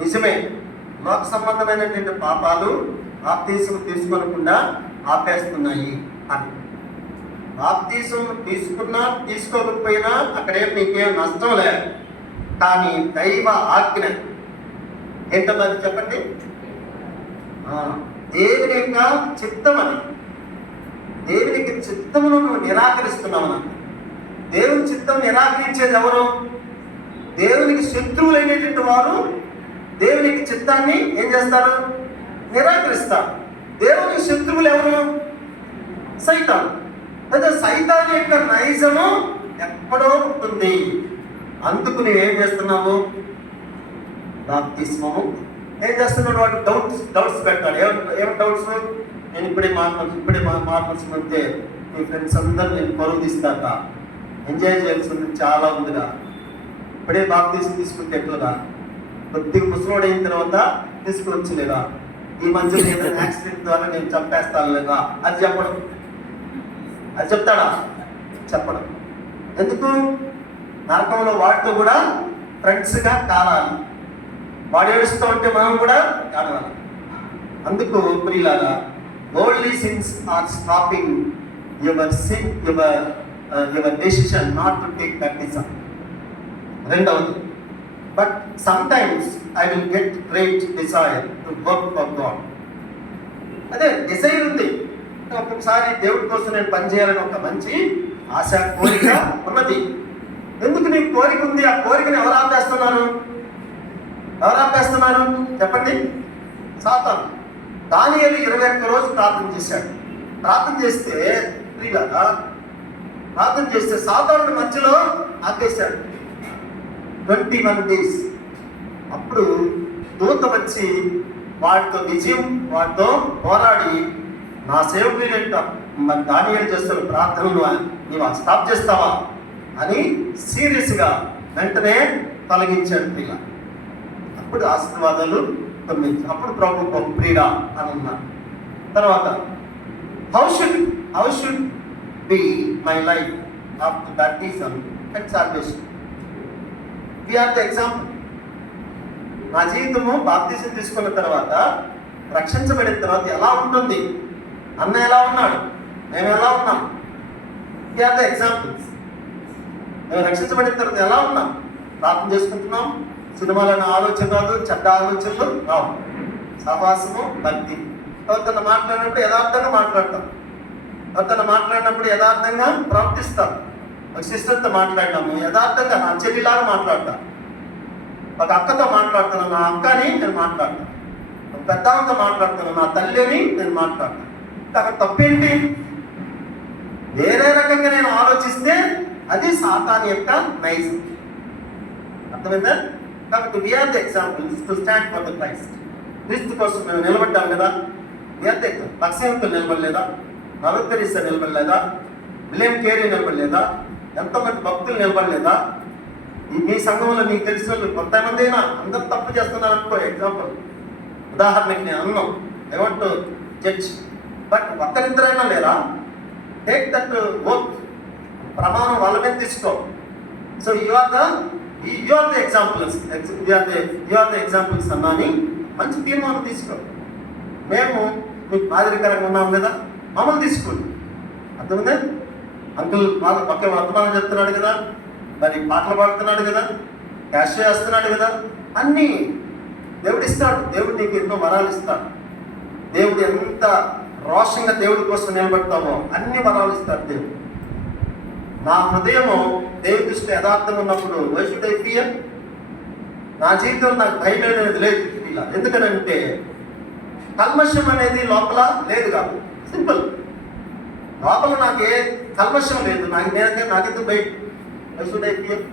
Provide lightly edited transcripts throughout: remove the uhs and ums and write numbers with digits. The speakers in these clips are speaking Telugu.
నిజమే, లోక సంబంధమైనటువంటి పాపాలు బాప్తీసం తీసుకోకుండా ఆపేస్తున్నాయి అని. బాప్తీసం తీసుకున్నా తీసుకోకపోయినా అక్కడేం నీకేం నష్టం లేదు. కానీ దైవ ఆజ్ఞ ఏంటన్నది చెప్పండి. దేవుని యొక్క చిత్తం అని. దేవునికి చిత్తమును నువ్వు నిరాకరిస్తున్నావు. దేవుని చిత్తం నిరాకరించేది ఎవరు? దేవునికి శత్రువులైనటువంటి వారు దేవునికి చిత్తాన్ని ఏం చేస్తారు? నిరాకరిస్తారు. దేవునికి శత్రువులు ఎవరు? సైతాను. అయితే సైతాను యొక్క నైజము ఎక్కడో ఉంటుంది. అందుకు నువ్వేం చేస్తున్నావు? బాప్తిస్మము ఏం చేస్తున్నాడు? వాడు డౌట్స్ పెట్టాడు. ఏం డౌట్స్? నేను ఇప్పుడే మార్పుంటే మీ ఫ్రెండ్స్ అందరూ నేను పరువు తీస్తాక ఎంజాయ్ చేయాల్సింది చాలా ఉందిగా. ఇప్పుడే బాప్తిసం తీసుకుంటే ఎట్లుగా? కొద్దిగా ముసలోడు అయిన తర్వాత తీసుకువచ్చలేదా? ఈ మధ్యలో ఏదైనా యాక్సిడెంట్ ద్వారా నేను చంపేస్తాను లేదా అది చెప్పడం. అది చెప్తాడా? చెప్పడం. ఎందుకు? నరకంలో వాటితో కూడా ఫ్రెండ్స్గా కాలాలి. వాడు ఏడుస్తూ ఉంటే మనం కూడా కావాలి. అందుకు ప్రియులారా, only sins are stopping your decision not to take baptism. రెండవది, but sometimes I will get great desire to work for God. అదే డిజైర్ ఉంది. ఒక్కొక్కసారి దేవుడి కోసం నేను పనిచేయాలని ఒక మంచి ఆశ, కోరిక ఉన్నది. ఎందుకు నీకు కోరిక ఉంది? ఆ కోరికను ఎవరు ఆపేస్తున్నారు? చెప్పండి. సాతాను. దానియేలు 21 రోజు ప్రార్థన చేశాడు. ప్రార్థన చేస్తే సాతానుడి మధ్యలో ఆపేశాడు 21 days. అప్పుడు దూత వచ్చి వాటితో పోరాడి, నా సేవకులు మరి దానియేలు చేస్తున్న ప్రార్థనలు నీవు స్టాప్ చేస్తావా అని సీరియస్గా వెంటనే తొలగించాడు ప్రియ. అప్పుడు ఆశీర్వాదాలు పొందించి అప్పుడు ప్రభు ప్రియ అని అన్నారు. తర్వాత how should be my life after baptism and salvation. We are the example. నా జీవితము బాప్తిజం తీసుకున్న తర్వాత, రక్షించబడిన తర్వాత ఎలా ఉంటుంది? అన్న ఎలా ఉన్నాడు? మేము ఎలా ఉన్నాం? We are the examples. మేము రక్షించబడిన తర్వాత ఎలా ఉన్నాం? ప్రార్థన చేసుకుంటున్నాం. సినిమాలన్న ఆలోచన రాదు, చెడ్డ ఆలోచనలు రావు. సహవాసము, భక్తి. ఎవరితో మాట్లాడినప్పుడు యథార్థంగా మాట్లాడతాం. ఎవరితో మాట్లాడినప్పుడు యథార్థంగా ప్రవర్తిస్తాం. ఒక సిస్టర్తో మాట్లాడినాము, యథార్థంగా నా చెల్లిలాగా మాట్లాడతాను. ఒక అక్కతో మాట్లాడుతున్నాను, నా అక్కని నేను మాట్లాడతాను. ఒక పెద్దమ్మతో మాట్లాడుతున్నాను, నా తల్లిని నేను మాట్లాడతాను. అక్కడ తప్పేంటి? వేరే రకంగా నేను ఆలోచిస్తే అది సాతాను యొక్క నైజం. అర్థమైందా? కాబట్టి we are the examples to stand for the Christ. క్రీస్తు కోసం మేము నిలబడ్డాం కదా. We are the example. లక్ష్యంతో నిలబడలేదా? మదర్ తెరీసా నిలబడలేదా? విలియం కేరీ నిలబడలేదా? ఎంతోమంది భక్తులు నిలబడలేదా? మీ సంఘంలో మీకు తెలిసిన వాళ్ళు కొంతమంది అయినా అందరూ తప్పు చేస్తున్నారు అనుకో. ఎగ్జాంపుల్, ఉదాహరణకి నేను అన్నాం, I want to judge, but ఒక్కరిద్దరైనా లేరా? టేక్ దట్ వర్క్, ప్రమాణం వాళ్ళ మీద తీసుకో. So you are the examples అన్నాని మంచి తీర్మానం తీసుకో. మేము మీకు మాదిరికరంగా ఉన్నాం కదా, మమ్మల్ని తీసుకోండి. అర్థమైందా? అంకుల్ పక్క వర్తమానం చెప్తున్నాడు కదా, మరి పాటలు పాడుతున్నాడు కదా, క్యాష్ చేస్తున్నాడు కదా, అన్నీ దేవుడు ఇస్తాడు. దేవుడు నీకు ఎన్నో వరాలు ఇస్తాడు. దేవుడు ఎంత రోషంగా దేవుడి కోసం నిలబడతామో అన్ని వరాలు ఇస్తాడు దేవుడు. నా హృదయము దేవుడి దృష్టి యథార్థంగా ఉన్నప్పుడు వై షుడ్ ఐ ఫియర్? నా జీవితంలో నాకు భయం అనేది లేదు. ఇలా ఎందుకనంటే కల్మషం అనేది లోపల లేదు కాదు. సింపుల్. లోపల నాకు ఏ కల్మషం లేదు. నాకెందుకు బయట వై షుడ్ ఐ ఫియర్?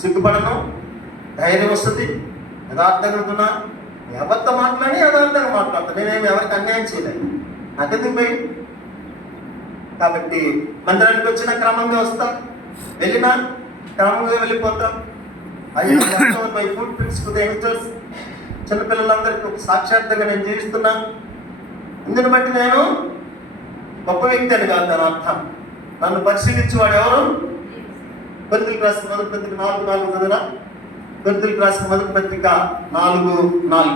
సిగ్గుపడను, ధైర్యం వస్తుంది, యథార్థంగా ఉంటున్నా. ఎవరితో మాట్లాడి యథార్థంగా మాట్లాడతాను. నేనేమి ఎవరికి అన్యాయం చేయలేదు. నాకెందుకు భయం? కాబట్టి మందిరానికి వచ్చిన క్రమంగా వస్తాం, వెళ్ళినా క్రమంగా వెళ్ళిపోతాం. My footprints to the youngsters. చిన్నపిల్లలందరికీ ఒక సాక్షాత్తంగా నేను జీవిస్తున్నాను. ఇందుని బట్టి నేను గొప్ప వ్యక్తి అని కాదు దాని అర్థం. నన్ను పరిశీలించేవాడు ఎవరు? కొద్దిగా రాసిన 4:4 చదివినా కొరింథీయులకు రాసిన మొదటి పత్రిక 4:4.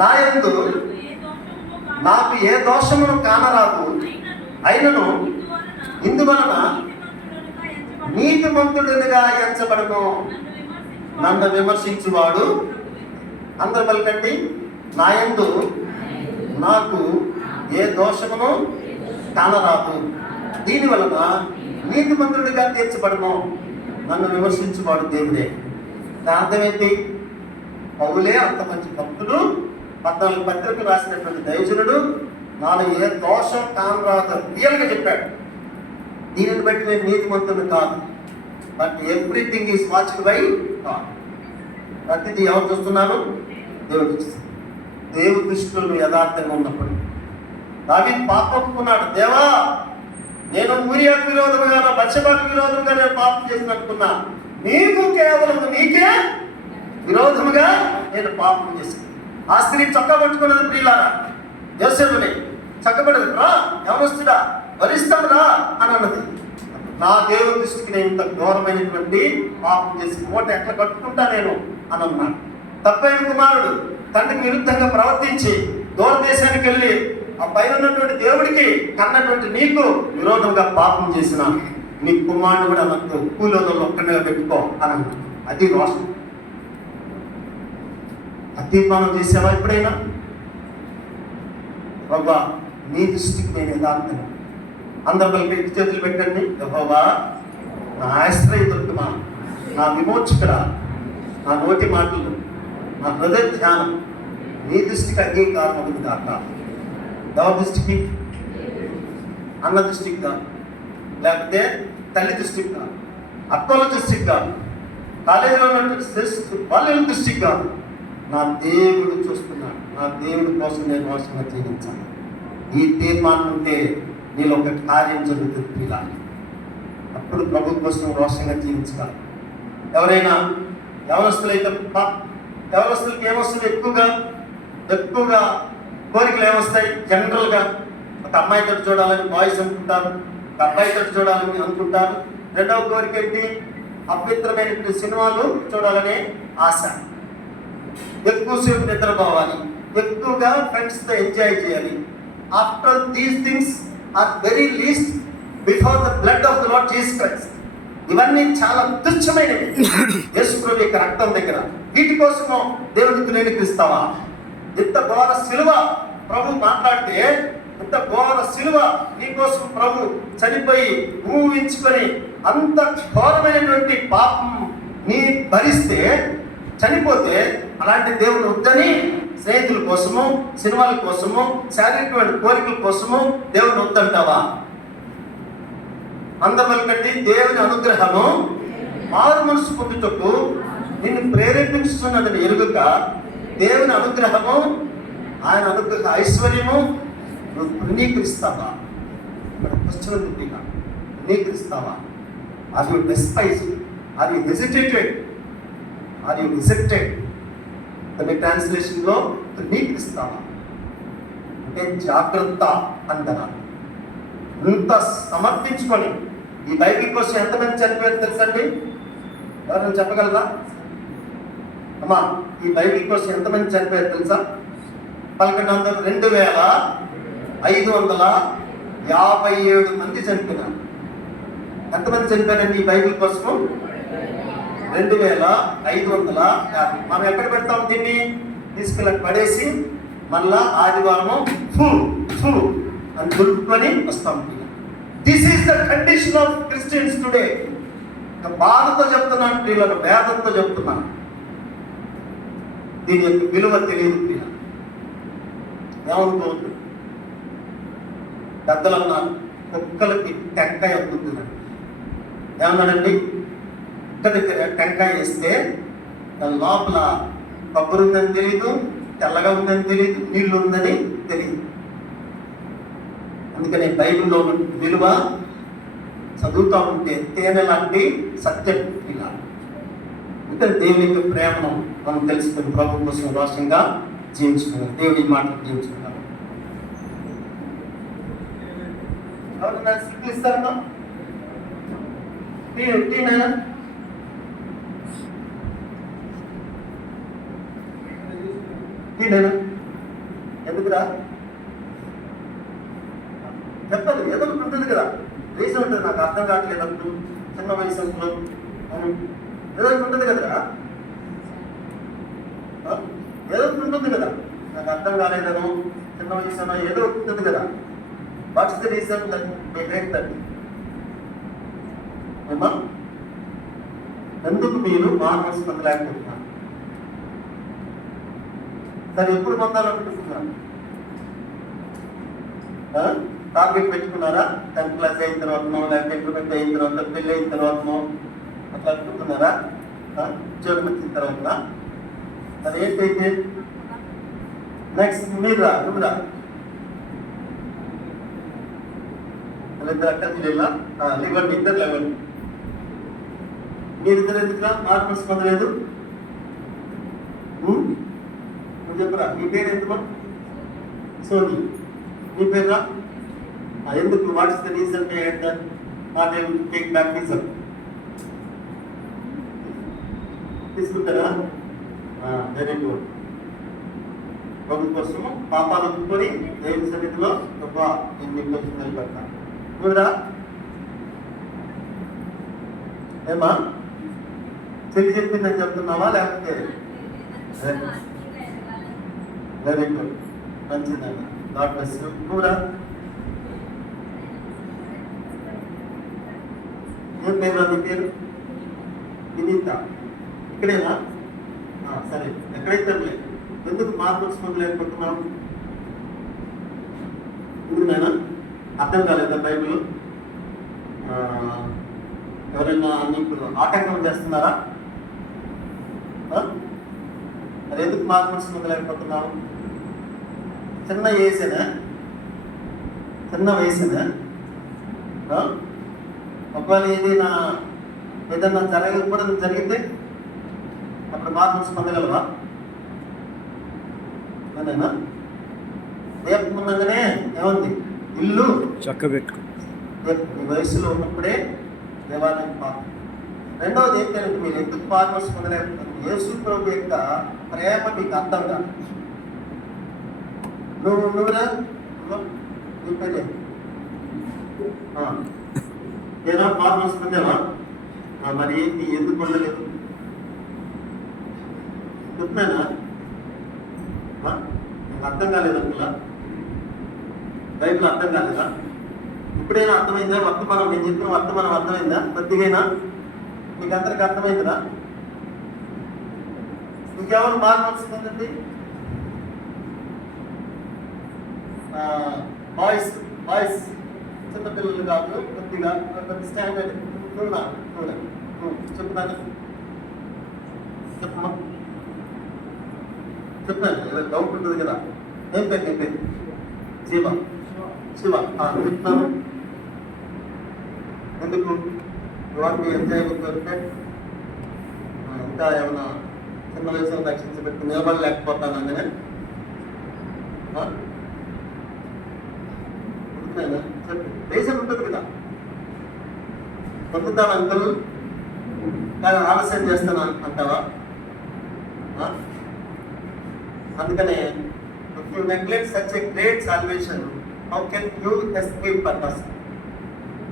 నా యందు నాకు ఏ దోషమును కానరాదు, అయినను ఇందువలన నీతిమంతుడుగా ఎంచబడను. నన్ను విమర్శించువాడు, అందరు పలికండి, నా యందు నాకు ఏ దోషమును కానరాదు, దీనివలన నీతిమంతుడిగా తీర్చబడను. నన్ను విమర్శించువాడు దేవుడే. దాని అర్థం ఏంటి? పౌలే అంత మంచి భక్తుడు, 14 పత్రికలు రాసినటువంటి దైవజనుడు, నాలో ఏ దోషం కానరాదు రియల్గా చెప్పాడు. దీనిని బట్టి నేను నీతిమంతుడు కాదు, but everything is watched by God. ప్రతిదీ ఎవరు చూస్తున్నారు? దేవుడు చూస్తున్నారు. దేవుడి దృష్టిలో యథార్థంగా ఉన్నప్పుడు దావీదు పాపం ఒప్పుకున్నాడు. దేవా, నేను ఊరియాకు విరోధముగా, బత్షెబాకు విరోధముగా నేను పాపం చేసిన అనుకున్నా, నీకు కేవలం నీకే విరోధముగా నేను పాపం చేశాను. ఆ స్త్రీ చక్క పట్టుకున్నది ప్రియులారా, యోసేపుని చక్కబడదు, రా ఎవరొస్తుడా వరిస్తాం రా అని అన్నది. నా దేవుని దృష్టికి నేను ఇంత ఘోరమైనటువంటి పాపం చేసి మూట ఎట్లా కట్టుకుంటా నేను అని అన్నాడు. తప్పైన కుమారుడు తండ్రికి విరుద్ధంగా ప్రవర్తించి దూర దేశానికి వెళ్ళి ఆ పైన ఉన్నటువంటి దేవుడికి కన్నటువంటి నీకు విరోధంగా పాపం చేసిన నీ కుమారుడు కూడా నాకు కూలలో ఒక్కడిగా పెట్టుకో అని అన్నాడు. అది రోషం. తీర్మానం చేసావా ఎప్పుడైనా? బాబా, నీ దృష్టికి నేను యథార్థను. అందరు చేతులు పెట్టండి. యెహోవా, నా ఆశ్రయ దుర్గమా, నా విమోచకుడా, నా నోటి మాటలు, నా హృదయ ధ్యానం నీ దృష్టికి అంగీకారం అవుతుంది కాక. ఎవరి దృష్టికి? అన్న దృష్టికి కాదు, లేకపోతే తల్లి దృష్టికి కాదు, అక్కల దృష్టికి కాదు, కాలేజీలో ఉన్నటువంటి వాళ్ళ దృష్టికి కాదు. నా దేవుడు చూస్తున్నాడు. నా దేవుడి కోసం నేను రోషంగా జీవించాను. ఈ తీర్మానం ఉంటే నీలో ఒక కార్యం జరుగుతుంది ఇలా. అప్పుడు ప్రభు కోసం రోషంగా జీవించాలి. ఎవరైనా యవనస్తులైతే, యవనస్తులకి ఏమొస్తుంది? ఎక్కువగా కోరికలు ఏమొస్తాయి? జనరల్గా ఒక అమ్మాయితో చూడాలని బాయ్స్ అనుకుంటారు, ఒక అబ్బాయితో చూడాలని అనుకుంటారు. రెండవ కోరిక ఏంటి? అపవిత్రమైన సినిమాలు చూడాలనే ఆశ. ఎక్కువసేపు నిద్రపోవాలి, ఎక్కువగా ఫ్రెండ్స్తో ఎంజాయ్ చేయాలి. After these things are very least before the blood of the lord Jesus Christ. ఇవన్నీ చాలా తుచ్చమైనవి యేసు ప్రభు యొక్క రక్తం దగ్గర. వీటి కోసము దేవునికి నిరీక్షిస్తావా? ఇంత ఘోర సిలువ ప్రభు మాట్లాడితే, ఇంత ఘోర సిలువ నీకోసం ప్రభు చనిపోయి ఊహించుకొని అంత ఘోరమైనటువంటి పాపం నీ భరిస్తే చనిపోతే, అలాంటి దేవుడు వద్దని స్నేహితుల కోసము, సినిమాల కోసము, శారీరకమైన కోరికల కోసము దేవుని వద్దంటావా? అందరికంటే దేవుని అనుగ్రహము మారు మనసు పొందుటకు నిన్ను ప్రేరేపించుతున్నదని ఎరుగక, దేవుని అనుగ్రహము, ఆయన అనుగ్రహ ఐశ్వర్యము నువ్వు తృణీకరిస్తావా? ఇక్కడ క్వశ్చన్ ఉంది. తృణీకరిస్తావా? Are you despised? Are you hesitated? Are you rejected? కొన్ని ట్రాన్స్లేషన్లో తృణీకరిస్తావా అంటే జాగ్రత్త అంటారా. ఇంత సమర్పించుకొని ఈ బైబిల్ కోసం ఎంతమంది చనిపోయారు తెలుసండి? ఎవరైనా చెప్పగలరా? అమ్మా, ఈ బైబిల్ కోసం ఎంతమంది చనిపోయారు తెలుసా? 2557 మంది చనిపోయినారు. ఎంతమంది చనిపోయారండి ఈ బైబిల్ కోసం? 2550. మనం ఎక్కడ పెడతాం దీన్ని? తీసుకెళ్ళి పడేసి మళ్ళా ఆదివారము అని దులుపుకొని వస్తాం. This is the condition of Christians today. బాధతో చెప్తున్నాను ప్రియులకు, వేదంతో చెప్తున్నాను. దీని యొక్క విలువ తెలియదు ప్రియ. ఏమనుకోవద్దు. పెద్దలు అన్నారు, కుక్కలకి టెంకాయ అప్పుతుందండి. ఏమన్నాడండి? కుక్క దగ్గర టెంకాయ వేస్తే దాని లోపల కొబ్బరి ఉందని తెలియదు, తెల్లగా ఉందని తెలియదు, నీళ్ళు ఉందని తెలియదు. అందుకని బైబిల్లో ఉన్న విలువ చదువుతూ ఉంటే తేనె లాంటి సత్యం ఇలా. అందుకని దేవుని యొక్క ప్రేమను మనం తెలుసుకుని ప్రభు కోసం రోషంగా జీవించుకున్నాం. దేవుడి మాటలు జీవించుకున్నాం. ఎవరన్నా సిగ్గులు ఇస్తారన్నా? టీ నాయనా నేనా ఎందుకురా చెప్పాలి, ఏదో ఒకటి ఉంటుంది కదా, రీజన్ ఉంటుంది. నాకు అర్థం కావట్లేదు అంటూ చిన్న వయసు అంటున్నాం, ఏదో ఒకటి ఉంటుంది కదరా, ఏదో ఒకటి ఉంటుంది కదా, నాకు అర్థం కాలేదనో చిన్న వయసు అనో ఏదో ఒకటి ఉంటుంది కదా. What's the reason that behind that? ఏమా ఎందుకు మీరు మార్మల్స్ పొందలేకపోతున్నారు? సరే ఎప్పుడు పొందాలనుకుంటున్నారు? టార్గెట్ పెట్టుకున్నారా? 10th క్లాస్ అయిన తర్వాతనో, లేకపోతే ఇంటర్మీడియట్ అయిన తర్వాత, పెళ్ళి అయిన తర్వాతనో అట్లా అనుకుంటున్నారా? ఉద్యోగం వచ్చిన తర్వాత అది ఏంటైతే నెక్స్ట్ మీరు రా, నువ్వు రా, ఇద్దరు అక్కడికి లేవండి, ఇద్దరు లేవండి. మీరిద్దరు ఎందుకురా మార్మల్స్ పొందలేదు? నువ్వు చెప్పరా, నీ పేరు ఎందుకు? సోని. నీ పేరురా? ఎందుకు? What's the reason behind that? Not able to take baptism తీసుకుంటారా? Very good. ప్రభు కోసము పాపాలు ఒప్పుకొని దేవుని సన్నిధిలో గొప్ప నేను మీకు కొంచెం నిలబెడతాను. నువ్వురా ఏమా చెల్లి చెప్పిందని చెప్తున్నావా లేకపోతే? వెరీ గుడ్, మంచిదన్న. God bless you. నువ్వురా ఏం పేరు? నీ పేరు వినీత. ఇక్కడేనా? సరే, ఎక్కడైతే లేదు. ఎందుకు మార్పులు పొందలేకపోతున్నాం? ఎందుకునైనా అర్థం కాలేదా బైబిల్? ఎవరైనా నీకు ఆటంకం చేస్తున్నారా? మరి ఎందుకు మార్పులు పొందలేకపోతున్నావు? చిన్న ఏసేనా? చిన్న వయసునా? ఒకవేళ ఏదైనా జరగకూడదు జరిగితే అప్పుడు మార్పులు పొందగలవా? అదేనా? లేపుకున్నగానే ఏముంది? ఇల్లు చక్కబెట్టుకో. ఈ వయసులో ఉన్నప్పుడే దేవాలయం పాపం. రెండవది ఏంటంటే మీరు ఎందుకు మార్పులు పొందలేకపోతున్నారు? యేసు ప్రభు యొక్క ప్రేమ మీకు అర్థం కాదు. నువ్వురా నీ పేరే ఏదో మార్పులు పొందేవా? మరి ఏంటి, ఎందుకు పొందలేదు చెప్తున్నానా? నాకు అర్థం కాలేదు అనుకులా? బైబిల్ అర్థం కాలేదా? ఇప్పుడైనా అర్థమైందా? వర్తమానం నేను చెప్పిన వర్తమానం అర్థమైందా? కొద్దిగైనా మీకు అందరికి అర్థమైందా? ఇంకెవరు మార్పు పొందండి? బాయ్స్ బాయ్స్ చిన్నపిల్లలు కాదు, కొద్దిగా స్టాండర్డ్. చెప్తాను చెప్పమ్మా, చెప్తాను. ఏదో డౌట్ ఉంటుంది కదా. ఏం పేరు నీ పేరు? శివ. శివ చెప్తాను. ఎందుకు వాటిని ఎంజాయ్ దొరికితే ఇంకా ఏమన్నా చిన్న వయసులో రక్షించబెట్టి నిలబడలేకపోతాను అందుకనే చెప్పు. రీజన్ ఉంటుంది కదా, పొందుతాను అంకుల్ కానీ ఆలస్యం చేస్తాను అంటావా? అందుకనే if you neglect such a great salvation, how can you escape purpose?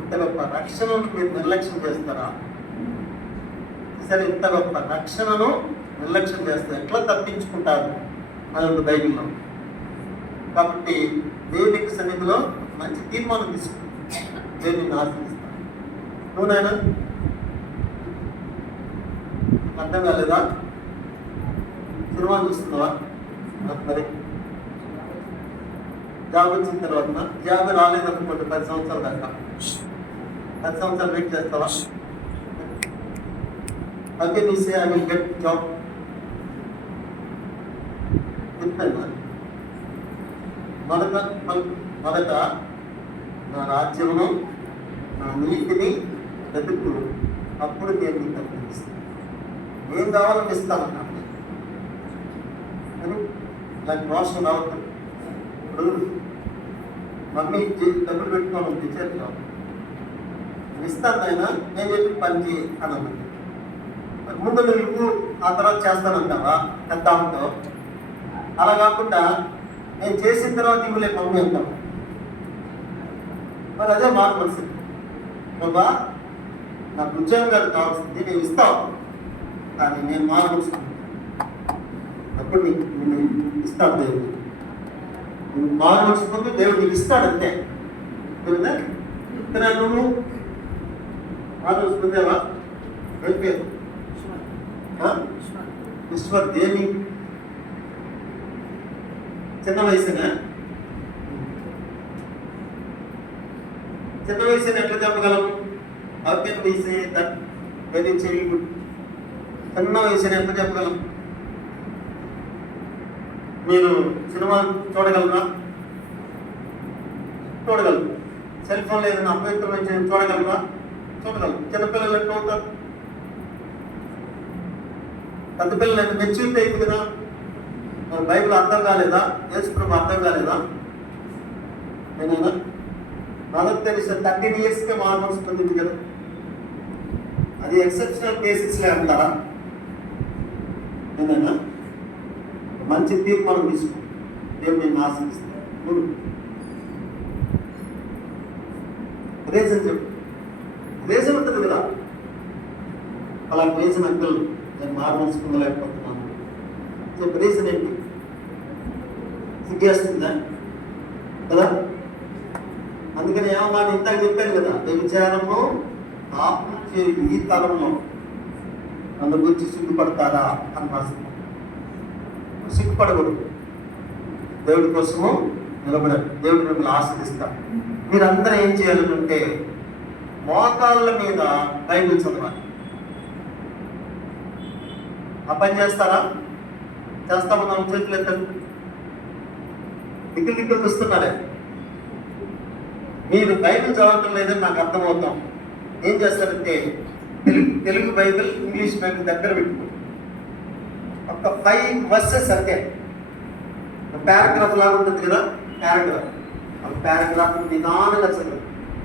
ఇంత గొప్ప రక్షణను మీరు నిర్లక్ష్యం చేస్తారా? సరే, ఇంత గొప్ప రక్షణను నిర్లక్ష్యం చేస్తే ఎట్లా తప్పించుకుంటారు అని ఉంది బైబిల్లో. కాబట్టి దేవునికి సన్నిధిలో మంచి తీర్మానం తీసుకుంటాం, దేవుని ఆశ్రయిస్తాను. నువ్వు నాయన అర్థం కాలేదా? సినిమా చూస్తున్నావా? మరి జాబ్ వచ్చిన తర్వాత జాబ్ రాలేదనుకోండి 10 సంవత్సరాల దాకా, 10 సంవత్సరాలు వెయిట్ చేస్తావా? Again you say I will get job. చెప్తాను మొదట నా రాజ్యమును నా నీతిని వెతుకు, అప్పుడు నేను నీకు అప్పగిస్తాను. ఏం కావాలని ఇస్తామన్నా కానీ నాకు మోసం రావద్దు. ఇప్పుడు మమ్మీ డబ్బులు పెట్టుకోవాలి టీచర్ ఇస్తాను ఆయన, నేను చెప్పి పనికి అని అన్నాడు. ముందు నువ్వు ఆ తర్వాత చేస్తానంటావా పెద్దాంతో? అలా కాకుండా నేను చేసిన తర్వాత ఇవ్వలే మమ్మీ అంటావు. మరి అదే మార్పు వస్తుంది. బాబా నాకు ఉద్యోగం కావాల్సింది, నేను ఇస్తావు, కానీ నేను మార్పుకుంటాను. అప్పుడు నేను ఇస్తాను దేవుడు. నువ్వు మార్పుకుంటూ దేవుడు నీకు ఇస్తాడు అంతే. ఇక్కడ నువ్వు మార్పుకుందేవా? పేరు ఈశ్వర్ దేని చిన్న వయసునా? చిన్న వయసుని ఎట్లా చెప్పగలం? అవ్యక్త వయసు వెరీ చైల్డ్హుడ్. చిన్న వయసుని ఎట్లా చెప్పగలం? మీరు సినిమా చూడగలరా? చూడగలరు. సెల్ ఫోన్లో ఏదైనా అపవిత్రమైన చూడగలరా? చూడగలరు. చిన్నపిల్లలు ఎట్లా అవుతారు? పెద్ద పిల్లలు ఎంత మెచ్యూరిటీ అయింది కదా. బైబిల్ అర్థం కాలేదా? యేసుప్రభు అర్థం కాలేదా? నేనేనా మనకు తెలిసిన 13 yearsకే మార్మల్స్ పొందింది కదా. అది ఎక్సెప్షనల్ కేసెస్లే అంటారా? నేనేనా మంచి తీర్మానం తీసుకో, దేవుడు నేను ఆశిస్తాను. రీజన్ చెప్పు. రీజన్ ఉంటుంది కదా. అలా రీజన్ అంకుల్ నేను మార్మల్స్ పొందలేకపోతున్నాను చెప్పు. రీజన్ ఏంటి? సిగ్గేస్తుందా కదా? అందుకని ఏమన్నా ఇంతకు చెప్పాను కదా, వ్యభిచారము పాపం ఈ తరంలో అందు గురించి సిగ్గుపడతారా అని రాస్తుంది. సిగ్గుపడకూడదు. దేవుడి కోసము నిలబడాలి. దేవుడు మిమ్మల్ని ఆస్వాదిస్తాడు. మీరందరూ ఏం చేయాలంటే మోకాళ్ళ మీద బైబిల్ చదవాలి. ఆ పని చేస్తారా? చేస్తామన్నా చేతులు ఎత్తండి. దిక్కులు చూస్తున్నారే. మీరు బైబిల్ చదవటం లేదని నాకు అర్థమవుతాం. ఏం చేస్తారంటే తెలుగు బైబిల్, ఇంగ్లీష్ బైబిల్ దగ్గర పెట్టుకో. ఒక 5 verses అంతే. పారాగ్రాఫ్ లాగా ఉంటుంది కదా, పారాగ్రాఫ్. ఒక పారాగ్రాఫ్ నిదానంగా చదువు.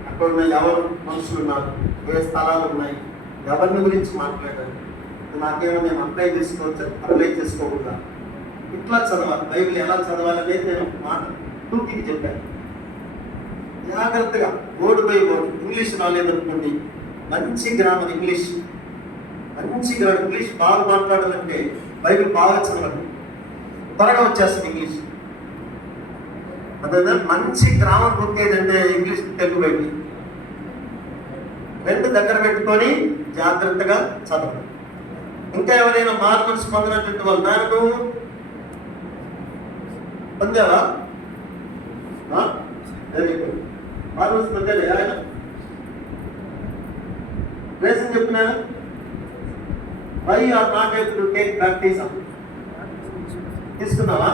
అక్కడ ఉన్న ఎవరు మనుషులు ఉన్నారు, ఏ స్థలాలు ఉన్నాయి, ఎవరిని గురించి మాట్లాడారు, నాకేమో నేను అప్లై చేసుకోవచ్చు, అప్లై చేసుకోకూడదా, ఇట్లా చదవాలి. బైబిల్ ఎలా చదవాలనేది నేను మాట టూకి చెప్పాను. జాగ్రత్తగా ఓడి బై ఓడి. ఇంగ్లీష్ రాలేదనుకోండి, మంచి గ్రామర్ ఇంగ్లీష్, మంచి గ్రామర్ ఇంగ్లీష్ బాగా మాట్లాడాలంటే బైబిల్ బాగా చదవండి, త్వరగా వచ్చేస్తుంది ఇంగ్లీష్. అదే మంచి గ్రామర్ బుక్ ఏదంటే ఇంగ్లీష్, తెలుగు బైబిల్ రెండు దగ్గర పెట్టుకొని జాగ్రత్తగా చదవండి. ఇంకా ఎవరైనా మార్పులు పొందినటువంటి వాళ్ళు, నాకు పొందావా? Very good. మార్పులు పొందాలి. ఆయన రేషన్ చెప్పినాను. Why are not able to take baptism? తీసుకున్నావా?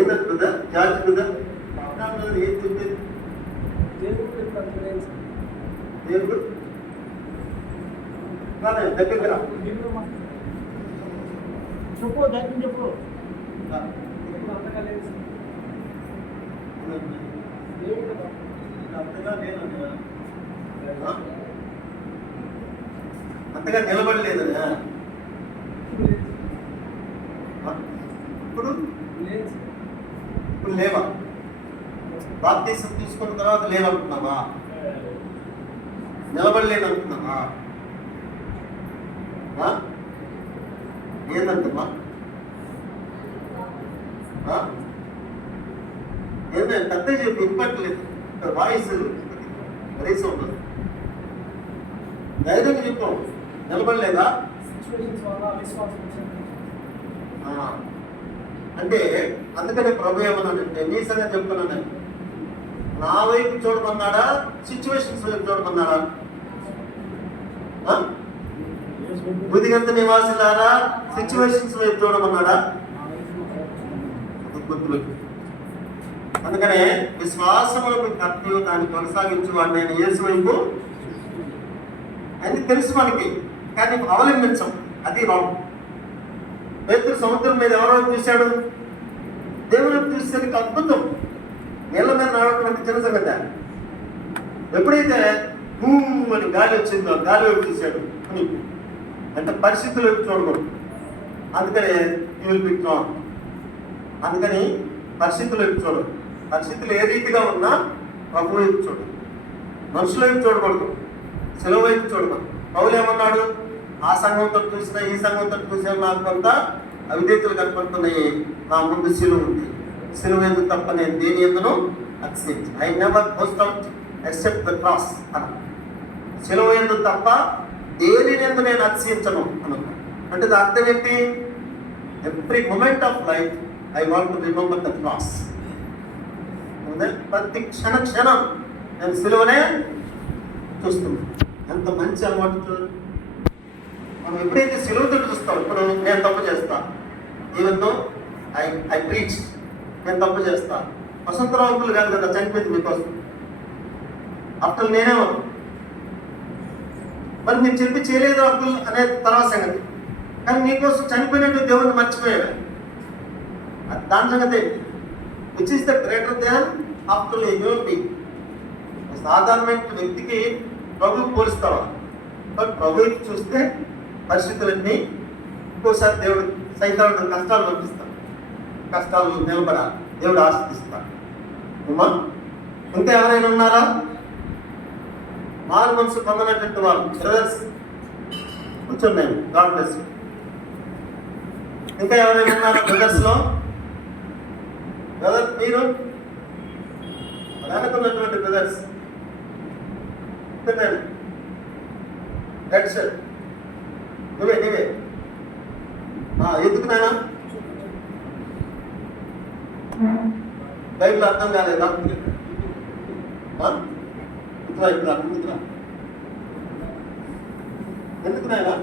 ఏదంటుందా? జార్జ్ కదా ఏం చెప్పింది? దేవుడు దగ్గర చెప్పు, ధైర్యం చెప్పు. అంతగా నిలబడలేదనా? ఇప్పుడు ఇప్పుడు లేవా? బాప్టిజం తీసుకున్న తర్వాత లేవంటున్నావా? నిలబడలేదు అంటున్నావా? ఏందంటున్నా? ఏదో పెద్ద చెప్పి ఇప్పట్లేదు, వాయిస్ రేస్ ఉంటుంది. ధైర్యంగా చెప్పు. నిలబడలేదా? అంటే అందుకనే ప్రభు ఏమన్నాడంటే, నీ సంగతి చెప్తున్నాను, నా వైపు చూడమన్నాడా, సిచ్యువేషన్స్ వైపు చూడమన్నాడా? బుద్ధిగంత నివాసులారా సిచ్యువేషన్స్ వైపు చూడమన్నాడా? అందుకనే విశ్వాసములకు కర్తయు దాన్ని కొనసాగించేవాడు నేను యేసు వైపు అని తెలుసు మనకి, కానీ అవలంబించం. అది రాంగ్. పేతురు సముద్రం మీద ఎవరో చూశాడు, దేవుని చూసేందుకు అద్భుతం. నీళ్ళ మీద నడవడం అంటే చిన్న సంగతి. ఎప్పుడైతే అని గాలి వచ్చిందో గాలి వైపు చూశాడు అని అంటే పరిస్థితులు వైపు చూడకూడదు. అందుకని అందుకని పరిస్థితులు వైపు చూడదు. పరిస్థితులు ఏ రీతిగా ఉన్నా ప్రభు వైపు చూడదు, మనుషుల వైపు చూడకూడదు, సెలవు వైపు చూడకూడదు. పౌలు ఏమన్నాడు, ఆ సంఘంతో చూసినా ఈ సంఘంతో చూసినా నాకు కొంత అవిధేతలు కనపడుతున్నాయి, నా ముందు సిలువ ఉంది, సిలువ ఎందుకు తప్ప నేను దేని ఎందును accept I never post out except the cross అన్న. సిలువ ఎందుకు తప్ప దేని ఎందు నేను అతిశయించను అన్నాను. అంటే దాని అర్థం ఏంటి? Every moment of life I want to remember the cross. ప్రతి క్షణం నేను సిలువనే చూస్తున్నాను. ఎంత మంచి అలవాటు చూడండి. మనం ఎప్పుడైతే సిలువతో చూస్తాం, ఇప్పుడు నేను తప్పు చేస్తా, ఈవెన్ ఐ ప్రీచ్, నేను తప్పు చేస్తా. వసంతరావు అంకులు కాదు కదా చనిపోయింది మీకోసం, అప్పుడు నేనేమో మరి మీరు చెప్పి చేయలేదు అంకుల్ అనే తర్వాత సంగతి. కానీ నీకోసం చనిపోయినట్టు దేవుడిని మర్చిపోయాడు, దాని సంగతి which is the greater than after human being. సాధారణమైన వ్యక్తికి ప్రభు పోలిస్తావా? బట్ ప్రభు చూస్తే పరిస్థితులన్నీ ఇంకోసారి దేవుడు సైతానుడు కష్టాలు పంపిస్తాడు, కష్టాలు నిలబడాలి, దేవుడు ఆశిస్తాడు. అమ్మా ఇంకా ఎవరైనా ఉన్నారా మారు మనసు పొందనటువంటి వాళ్ళు? బ్రదర్స్ కూర్చోండి, నేను గాడ్ బ్లెస్ యు. ఇంకా ఎవరైనా ఉన్నారా బ్రదర్స్ లో? బ్రదర్ మీరు వెనకున్నటువంటి బ్రదర్స్ నీవే ఎందుకు నాయనా బైబిల్ అర్థం కాలేదా? ఎందుకు నాయనా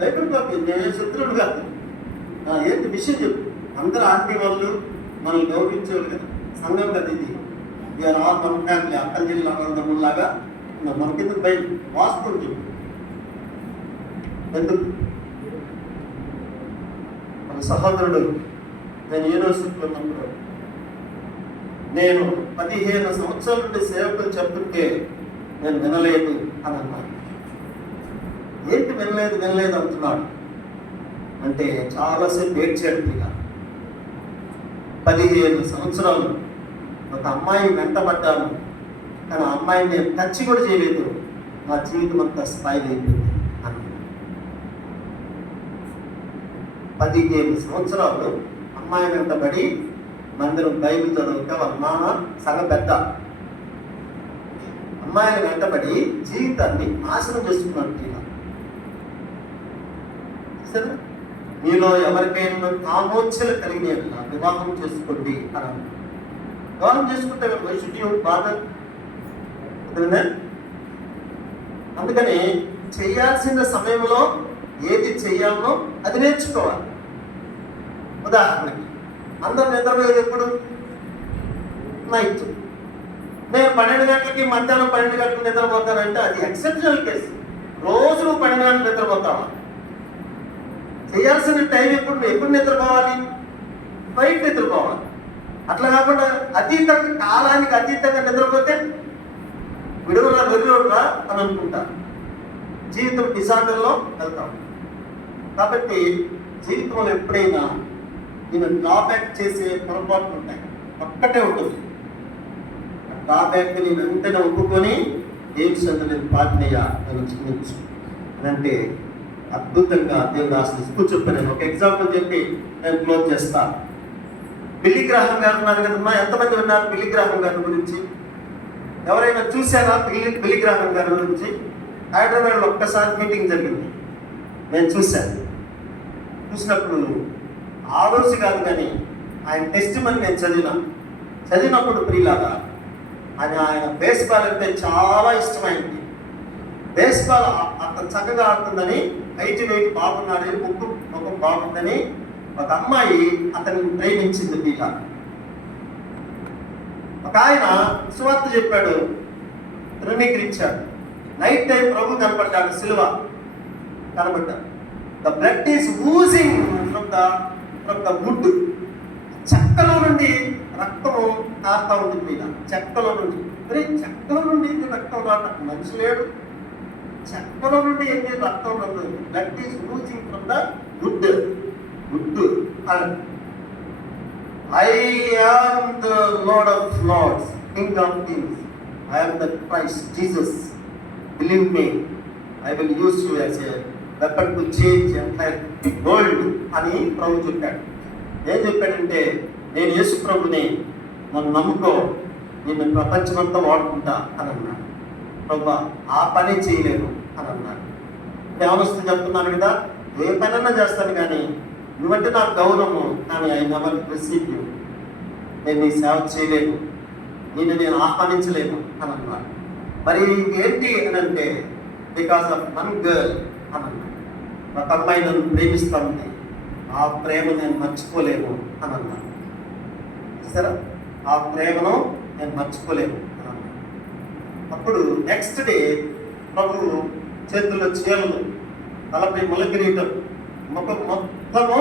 బైబిల్ కాపీ? నేను శత్రువుడు కాదు. ఏంటి విషయం చెప్పు. అందరూ ఆంటీ వాళ్ళు మనల్ని గౌరవించేవాళ్ళు కదా, సంఘం కదా ఇది. ఇక మన ఫ్యామిలీ అక్కల జిల్లా అందములాగా మనకెందుకు బయట వాస్తవం చెప్పు. ఎందుకు? మన సహోదరుడు నేను యూనివర్సిటీలో ఉన్నప్పుడు నేను 15 సంవత్సరాల నుండి సేవకులు చెప్తుంటే నేను వినలేదు అని అన్నాను. ఏంటి వినలేదు అంటున్నాడు అంటే చాలాసేపు ఏడ్చాడు. ఇక 15 సంవత్సరాలు ఒక అమ్మాయి వెంటబడ్డాను, కానీ ఆ అమ్మాయిని నేను టచ్ కూడా చేయలేదు, నా జీవితం అంతా స్పాయిల్ అయిపోయింది అన్నాడు. 15 సంవత్సరాలు అమ్మాయి వెంటబడి మందిరం బైబిల్ చదువుక వాళ్ళ నాన్న సగం పెద్ద అమ్మాయిని వెంటబడి జీవితాన్ని నాశనం చేసుకున్నట్టు. సరే, మీలో ఎవరికైనా కామోచ్చలు కలిగిన వివాహం చేసుకోండి అని. వివాహం చేసుకుంటే వైశుద్ధ్యం బాధ. అందుకని చేయాల్సిన సమయంలో ఏది చెయ్యాలో అది నేర్చుకోవాలి. ఉదాహరణకి అందరూ నిద్రపోయేది ఎప్పుడు? నైట్. నేను 12 గంటలకి మధ్యాహ్నం 12 గంటలకు నిద్రపోతానంటే అది ఎక్సెప్షనల్ కేసు. రోజు నువ్వు 12 గంటలు నిద్రపోతావా? చేయాల్సిన టైం ఎప్పుడు నిద్రపోవాలి? బయట నిద్రపోవాలి. అట్లా కాకుండా అతీతంగా కాలానికి అతీతంగా నిద్రపోతే విడుదల వెలుగురా అని అనుకుంటారు, జీవితం డిసార్డర్లో వెళ్తాం. కాబట్టి జీవితంలో ఎప్పుడైనా నేను డ్రాబ్యాక్ చేసే పొరపాట్లు ఉంటాయి, ఒక్కటే ఉంటుంది. డ్రాబ్యాక్ నేను వెంటనే ఒప్పుకొని ఏం చదవలేదు పాటినయ్యా నేను చిన్నచ్చు అని అంటే అద్భుతంగా దేవుడు ఆశిస్తూ చెప్పాను. నేను ఒక ఎగ్జాంపుల్ చెప్పి నేను క్లోజ్ చేస్తాను. బిల్లీ గ్రాహం గారు ఉన్నారు కదమ్మా, ఎంతమంది ఉన్నారు బిల్లీ గ్రాహం గారి గురించి? ఎవరైనా చూసారా బిల్లీ గ్రాహం గారి గురించి? హైదరాబాద్లో ఒక్కసారి మీటింగ్ జరిగింది, నేను చూశాను. చూసినప్పుడు ఆ రోజు కాదు కానీ ఆయన టెస్ట్ మని నేను చదివినప్పుడు ప్రియులాగా ఆయన బేస్బాల్ అంటే చాలా ఇష్టమైంది. బేస్బాల్ అంత చక్కగా ఆడుతుందని, హైట్ వెయిట్ బాగున్నాడని, ముఖం బాగుందని ఒక అమ్మాయి అతన్ని ప్రేమించింది. ప్రియుల ఒక ఆయన సువార్త చెప్పాడు, ధృవీకరించాడు. నైట్ టైం ప్రభు కనపడ్డాడు సిలువ. కనబడ్డారు. The blood is oozing from the wood. చెక్కలో నుండి రక్తము కారుతా ఉంది మీద, చెక్కలో నుండి. మరి చెక్కలో నుండి ఎందుకు రక్తం రాట? మనిషి లేడు, చెక్కలో నుండి ఏంటి రక్తం రాదు? Blood is oozing from the wood. I am the Lord of Lords, King of Kings. I am the Christ Jesus. Believe me, I will use you as a weapon to change entire world అని ప్రభు చెప్పాడు. ఏం చెప్పాడంటే, నేను యేసు ప్రభుని, నన్ను నమ్ముకో, నేను ప్రపంచమంతా వాడుకుంటా అని అన్నాడు. ప్రభు ఆ పని చేయలేను అని అన్నాడు. దేవనస్తు చెప్తున్నాను కదా, ఏ పనైనా చేస్తాను కానీ నువ్వంటే నాకు గౌరవము, కానీ ఐ నెవర్ రిసీవ్ యూ. నేను నీ సేవ చేయలేను, నేను ఆహ్వానించలేను అని అన్నాడు. మరి ఏంటి అని అంటే, బికాస్ ఆఫ్ వన్ గర్ల్ అని అన్నాడు. ఒక అమ్మాయి నన్ను ప్రేమిస్తుంది, ఆ ప్రేమ నేను మర్చిపోలేను అని అన్నాడు. సరే, ఆ ప్రేమను నేను మర్చిపోలేను అని అన్నాడు. అప్పుడు నెక్స్ట్ డే ప్రభు చేతుల్లో చీరలు, తలపై ములకిరీటం, ముఖం మొత్తము,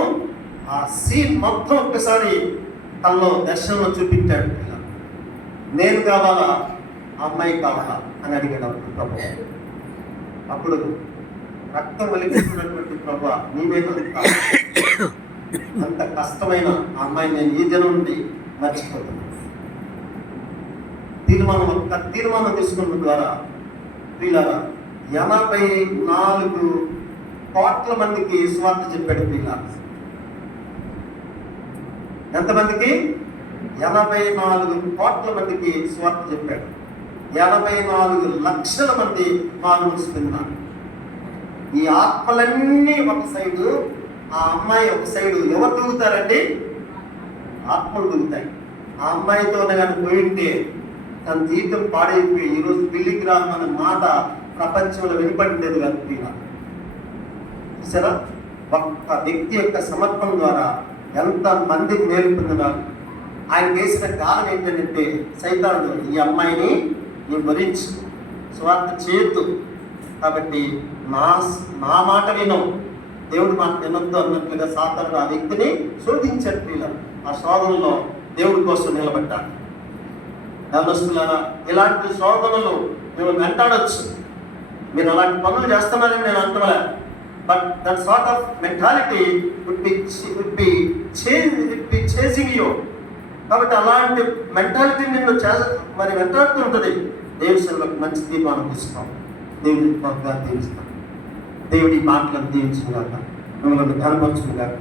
ఆ సీన్ మొత్తం ఒక్కసారి తనలో దర్శనం చూపించాడు. నేను కావాలా, అమ్మాయి కావాలా అని అడిగాడు అప్పుడు ప్రభు. అప్పుడు రక్తం వెలిగిస్తున్నటువంటి ప్రభు, నీవే అంత కష్టమైన ఆ అమ్మాయి నేను ఈ దినం నుండి మర్చిపోతున్నాను. తీర్మానం తీసుకున్న ద్వారా ప్రియులారా 84 కోట్ల మందికి సువార్త చెప్పాడు. ప్రియులారా, ఎంతమందికి? 84 కోట్ల మందికి సువార్త చెప్పాడు. 84 లక్షల మంది మానవులుస్తున్నారు. ఈ ఆత్మలన్నీ ఒక సైడు, ఆ అమ్మాయి ఒక సైడు. ఎవరు దిగుతారండి? ఆత్మలు దిగుతాయి. ఆ అమ్మాయితో కానీ పోయింటే తన జీవితం పాడైపోయి ఈరోజు పెళ్లికి రామన్న మాట ప్రపంచంలో వినపడింది కాదు. సరే, ఒక్క వ్యక్తి యొక్క సమర్పణ ద్వారా ఎంత మందికి మేలు పొందినారు. ఆయన వేసిన కారణం ఏంటంటే, సైతానుడు ఈ అమ్మాయిని నీ భరించి స్వార్థ చేయొద్దు, కాబట్టి నా మాట వినవు, దేవుడి మాట వినొద్దు అన్నట్లుగా సాతానుడు ఆ వ్యక్తిని శోధించాడు. ప్రియులారా, ఆ శోధనలో దేవుడి కోసం నిలబడ్డాడు. యవనస్తులారా, ఇలాంటి శోధనలు మేము వెంటాడొచ్చు. మీరు అలాంటి పనులు చేస్తున్నారని నేను అంటున్నా, but that sort of mentality would be chasing you. కాబట్టి అలాంటి మెంటాలిటీ నిన్ను మరి వెంటాడుతూ ఉంటుంది. దేవుడి సేవలకు మంచి దీపాన్ని తీసుకోం, దేవుడి దీవిస్తాం. దేవుడి మాటలను దీవించుగాక, మిమ్మల్ని కనపరచుగాక.